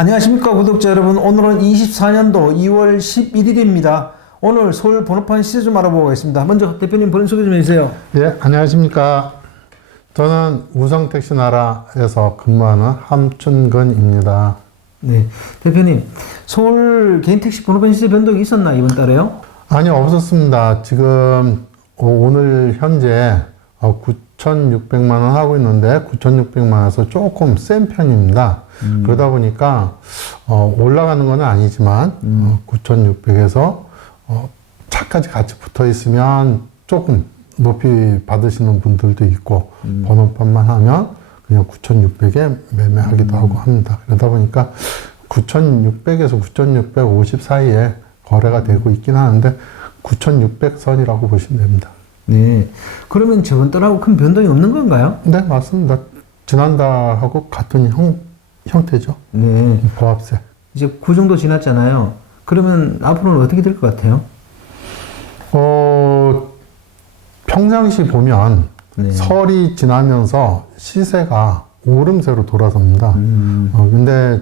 안녕하십니까 구독자 여러분. 오늘은 24년도 2월 11일입니다. 오늘 서울 번호판 시세 좀 알아보겠습니다. 먼저 대표님 본인 소개 좀 해주세요. 예, 안녕하십니까. 저는 우성택시나라에서 근무하는 함춘근입니다. 네, 대표님 서울 개인택시 번호판 시세 변동이 있었나 이번 달에요? 아니요, 없었습니다. 지금 오늘 현재 9,600만 원 하고 있는데 9,600만 원에서 조금 센 편입니다. 그러다 보니까 올라가는 건 아니지만 9,600에서 차까지 같이 붙어 있으면 조금 높이 받으시는 분들도 있고 번호판만 하면 그냥 9,600에 매매하기도 하고 합니다. 그러다 보니까 9,600에서 9,650 사이에 거래가 되고 있긴 하는데 9,600선이라고 보시면 됩니다. 네, 그러면 저번 달하고 큰 변동이 없는 건가요? 네, 맞습니다. 지난달하고 같은 형태죠. 네, 보합세. 이제 그 정도 지났잖아요. 그러면 앞으로는 어떻게 될 것 같아요? 평상시 보면 네. 설이 지나면서 시세가 오름세로 돌아섭니다. 근데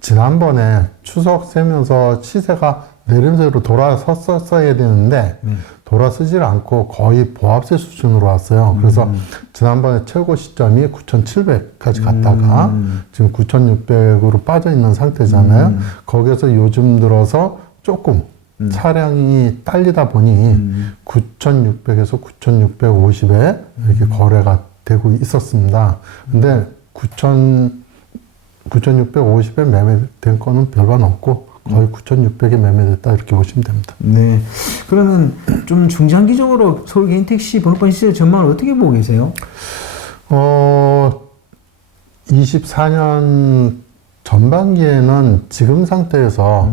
지난번에 추석 세면서 시세가 내림세로 돌아섰어야 되는데 돌아서질 않고 거의 보합세 수준으로 왔어요. 그래서 지난번에 최고 시점이 9,700까지 갔다가 지금 9,600으로 빠져 있는 상태잖아요. 거기에서 요즘 들어서 조금 차량이 딸리다 보니 9,600에서 9,650에 이렇게 거래가 되고 있었습니다. 근데 9,650에 매매된 거는 별반 없고 거의 9,600에 매매됐다 이렇게 보시면 됩니다. 네, 그러면 좀 중장기적으로 서울 개인택시 번호판 시세 전망을 어떻게 보고 계세요? 24년 전반기에는 지금 상태에서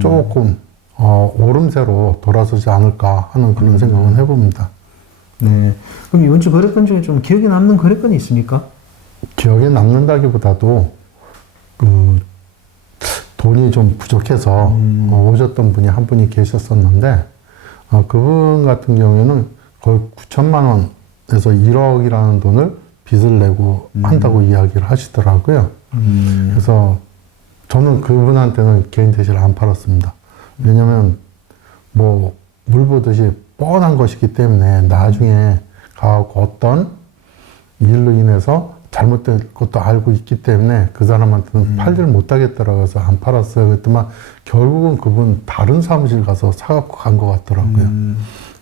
조금 오름세로 돌아서지 않을까 하는 그런 생각은 해봅니다. 네. 그럼 이번 주 거래건 중에 좀 기억에 남는 거래건이 있습니까? 기억에 남는다기보다도 돈이 좀 부족해서 오셨던 분이 한 분이 계셨었는데 그분 같은 경우에는 거의 9천만 원에서 1억이라는 돈을 빚을 내고 한다고 이야기를 하시더라고요. 그래서 저는 그분한테는 개인 택시를 안 팔았습니다. 왜냐면 뭐 물 보듯이 뻔한 것이기 때문에 나중에 가고 어떤 일로 인해서 잘못된 것도 알고 있기 때문에 그 사람한테는 팔지를 못하겠더라고요. 그래서 안 팔았어요. 그랬더만 결국은 그분 다른 사무실 가서 사갖고 간 것 같더라고요.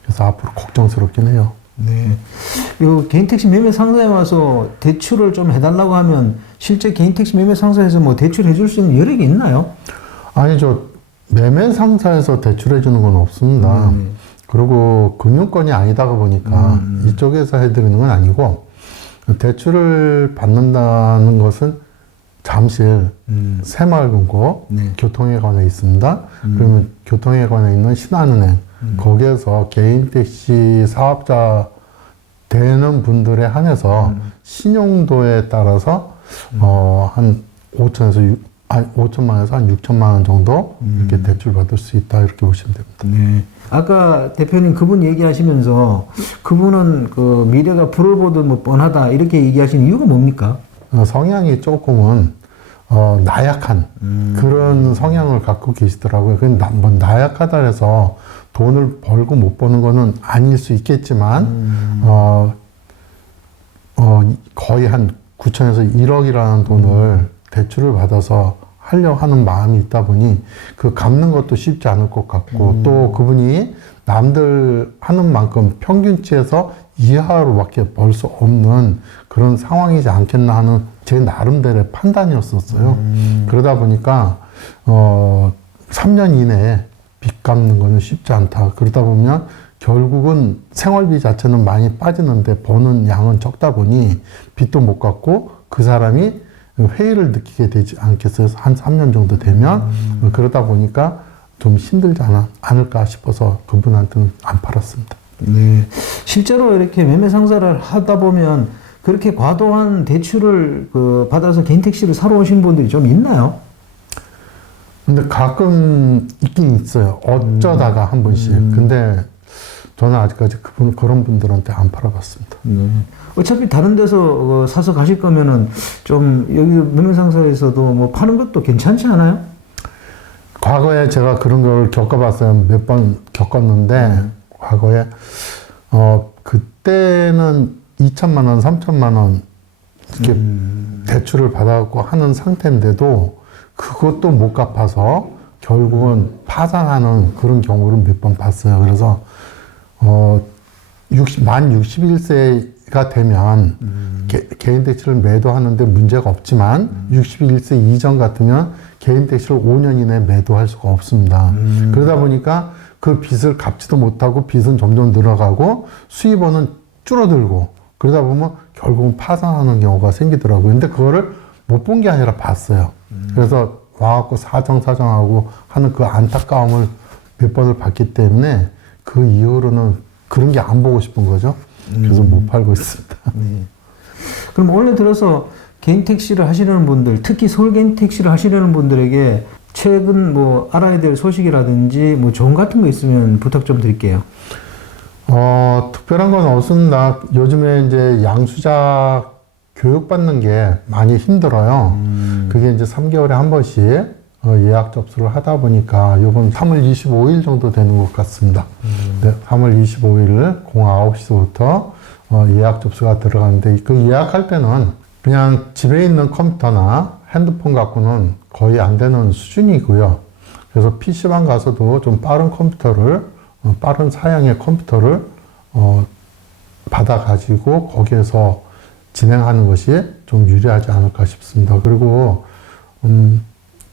그래서 앞으로 걱정스럽긴 해요. 네. 이 개인택시 매매 상사에 와서 대출을 좀 해달라고 하면 실제 개인택시 매매 상사에서 뭐 대출해 줄 수 있는 여력이 있나요? 아니, 매매 상사에서 대출해 주는 건 없습니다. 그리고 금융권이 아니다 보니까 이쪽에서 해드리는 건 아니고 대출을 받는다는 것은 잠실 새마을금고 교통에 관해 있습니다. 그러면 교통에 관해 있는 신한은행 거기에서 개인택시 사업자 되는 분들에 한해서 신용도에 따라서 한 5천만 원에서 한 6천만 원 정도 이렇게 대출 받을 수 있다 이렇게 보시면 됩니다. 네. 아까 대표님 그분 얘기하시면서 그분은 그 미래가 불을 보듯 뭐 뻔하다 이렇게 얘기하시는 이유가 뭡니까? 성향이 조금은 나약한 그런 성향을 갖고 계시더라고요. 뭐 나약하다 해서 돈을 벌고 못 버는 거는 아닐 수 있겠지만 거의 한 9천에서 1억이라는 돈을 대출을 받아서 하려고 하는 마음이 있다 보니 그 갚는 것도 쉽지 않을 것 같고 또 그분이 남들 하는 만큼 평균치에서 이하로밖에 벌 수 없는 그런 상황이지 않겠나 하는 제 나름대로의 판단이었었어요. 그러다 보니까 3년 이내에 빚 갚는 거는 쉽지 않다. 그러다 보면 결국은 생활비 자체는 많이 빠지는데 버는 양은 적다 보니 빚도 못 갚고 그 사람이 회의를 느끼게 되지 않겠어요. 한 3년 정도 되면. 그러다 보니까 좀 힘들지 않을까 싶어서 그분한테는 안 팔았습니다. 네. 실제로 이렇게 매매 상사를 하다 보면 그렇게 과도한 대출을 받아서 개인택시를 사러 오신 분들이 좀 있나요? 근데 가끔 있긴 있어요. 어쩌다가 한 번씩. 근데 저는 아직까지 그런 분들한테 안 팔아봤습니다. 어차피 다른 데서 사서 가실 거면은 좀 여기 매매상사에서도 뭐 파는 것도 괜찮지 않아요? 과거에 제가 그런 걸 겪어봤어요. 몇 번 겪었는데, 과거에, 그때는 2천만 원, 3천만 원, 이렇게 대출을 받아갖고 하는 상태인데도 그것도 못 갚아서 결국은 파산하는 그런 경우를 몇 번 봤어요. 그래서, 만 61세가 되면 개인 대출을 매도하는데 문제가 없지만 61세 이전 같으면 개인 대출을 5년 이내에 매도할 수가 없습니다. 그러다 보니까 그 빚을 갚지도 못하고 빚은 점점 늘어가고 수입원은 줄어들고 그러다 보면 결국은 파산하는 경우가 생기더라고요. 근데 그거를 못 본 게 아니라 봤어요. 그래서 와갖고 사정하고 하는 그 안타까움을 몇 번을 봤기 때문에 그 이후로는 그런 게 안 보고 싶은 거죠. 그래서 못 팔고 있습니다. 그럼 원래 들어서 개인 택시를 하시려는 분들, 특히 서울 개인 택시를 하시려는 분들에게 최근 뭐 알아야 될 소식이라든지 뭐 조언 같은 거 있으면 부탁 좀 드릴게요. 특별한 건 없습니다. 요즘에 이제 양수자 교육받는 게 많이 힘들어요. 그게 이제 3개월에 한 번씩 예약 접수를 하다 보니까 요번 3월 25일 정도 되는 것 같습니다. 네, 3월 25일 09시부터 예약 접수가 들어가는데 그 예약할 때는 그냥 집에 있는 컴퓨터나 핸드폰 갖고는 거의 안 되는 수준이고요. 그래서 PC방 가서도 좀 빠른 컴퓨터를, 빠른 사양의 컴퓨터를 받아가지고 거기에서 진행하는 것이 좀 유리하지 않을까 싶습니다. 그리고,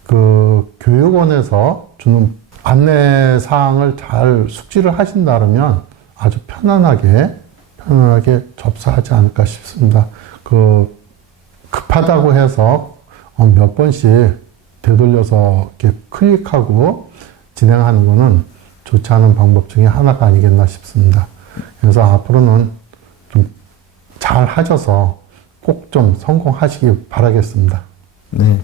그 교육원에서 주는 안내 사항을 잘 숙지를 하신다면 아주 편안하게 접수하지 않을까 싶습니다. 급하다고 해서 몇 번씩 되돌려서 이렇게 클릭하고 진행하는 거는 좋지 않은 방법 중에 하나가 아니겠나 싶습니다. 그래서 앞으로는 좀 잘 하셔서 꼭 좀 성공하시기 바라겠습니다. 네.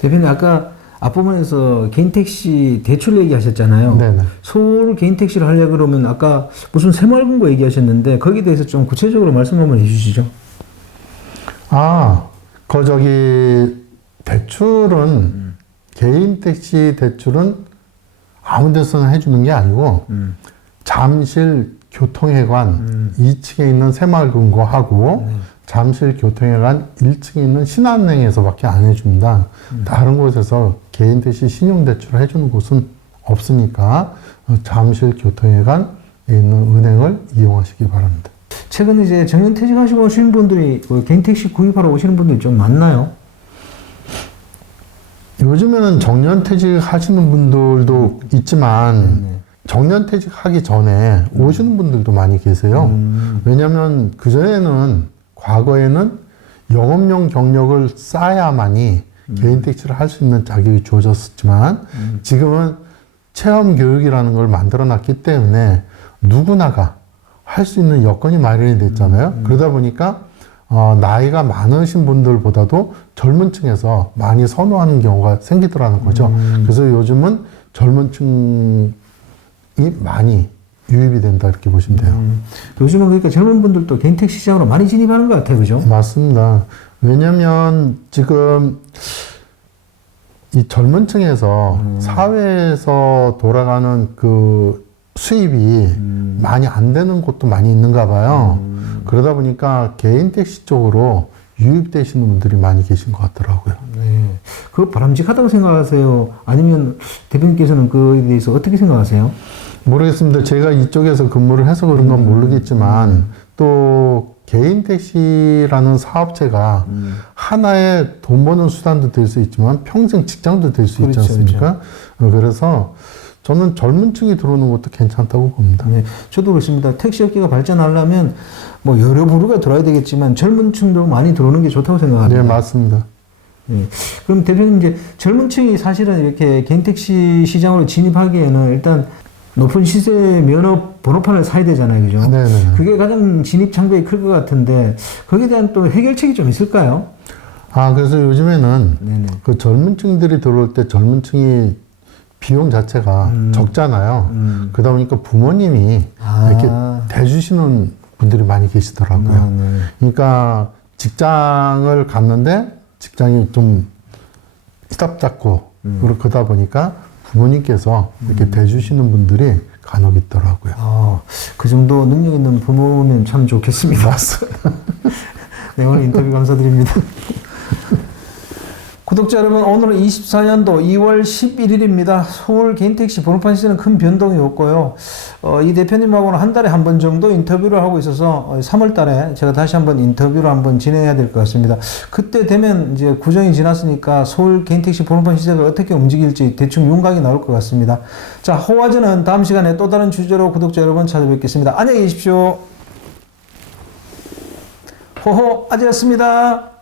대표님 아까 앞부분에서 개인 택시 대출 얘기하셨잖아요. 네네. 서울 개인 택시를 하려고 그러면 아까 무슨 새마을금고 얘기하셨는데 거기에 대해서 좀 구체적으로 말씀 한번 해주시죠. 대출은, 개인 택시 대출은 아무 데서나 해주는 게 아니고, 잠실 교통회관 2층에 있는 새마을금고하고, 잠실 교통회관 1층에 있는 신한은행에서밖에 안 해줍니다. 다른 곳에서 개인 택시 신용대출을 해주는 곳은 없으니까, 잠실 교통회관에 있는 은행을 이용하시기 바랍니다. 최근에 이제 정년퇴직하시고 오시는 분들이 개인 택시 구입하러 오시는 분들이 좀 많나요? 요즘에는 정년퇴직 하시는 분들도 있지만 정년퇴직하기 전에 오시는 분들도 많이 계세요. 왜냐하면 그전에는 과거에는 영업용 경력을 쌓아야만이 개인 택시를 할 수 있는 자격이 주어졌지만 지금은 체험 교육이라는 걸 만들어 놨기 때문에 누구나가 할 수 있는 여건이 마련이 됐잖아요. 그러다 보니까 나이가 많으신 분들보다도 젊은 층에서 많이 선호하는 경우가 생기더라는 거죠. 그래서 요즘은 젊은 층이 많이 유입이 된다 이렇게 보시면 돼요. 요즘은 그러니까 젊은 분들도 개인 택시 시장으로 많이 진입하는 것 같아요. 그죠? 맞습니다. 왜냐면 지금 이 젊은 층에서 사회에서 돌아가는 그 수입이 많이 안 되는 곳도 많이 있는가 봐요. 그러다 보니까 개인 택시 쪽으로 유입되시는 분들이 많이 계신 것 같더라고요. 네. 그거 바람직하다고 생각하세요? 아니면 대표님께서는 그에 대해서 어떻게 생각하세요? 모르겠습니다. 제가 이쪽에서 근무를 해서 그런 건 모르겠지만 또 개인 택시라는 사업체가 하나의 돈 버는 수단도 될 수 있지만 평생 직장도 될 수 있지 않습니까? 그래서 저는 젊은 층이 들어오는 것도 괜찮다고 봅니다. 네, 저도 그렇습니다. 택시 업계가 발전하려면 뭐 여러 부류가 들어야 되겠지만 젊은 층도 많이 들어오는 게 좋다고 생각합니다. 네, 맞습니다. 네. 그럼 대표님 이제 젊은 층이 사실은 이렇게 개인 택시 시장으로 진입하기에는 일단 높은 시세 면허 번호판을 사야 되잖아요, 그죠? 네네. 그게 가장 진입 장벽이 클 것 같은데 거기에 대한 또 해결책이 좀 있을까요? 그래서 요즘에는 네네. 그 젊은 층들이 들어올 때 젊은 층이 비용 자체가 적잖아요. 그러다 보니까 부모님이 아. 이렇게 대주시는 분들이 많이 계시더라고요. 네. 그러니까 직장을 갔는데 직장이 좀 시답잡고 그러다 보니까 부모님께서 이렇게 대주시는 분들이 간혹 있더라고요. 그 정도 능력 있는 부모면 참 좋겠습니다. 네, 오늘 인터뷰 감사드립니다. 구독자 여러분, 오늘은 24년도 2월 11일입니다. 서울 개인택시 번호판 시세는 큰 변동이 없고요. 이 대표님하고는 한 달에 한 번 정도 인터뷰를 하고 있어서 3월 달에 제가 다시 한번 인터뷰를 한번 진행해야 될 것 같습니다. 그때 되면 이제 구정이 지났으니까 서울 개인택시 번호판 시세가 어떻게 움직일지 대충 윤곽이 나올 것 같습니다. 자, 호화전은 다음 시간에 또 다른 주제로 구독자 여러분 찾아뵙겠습니다. 안녕히 계십시오. 호호 아재였습니다.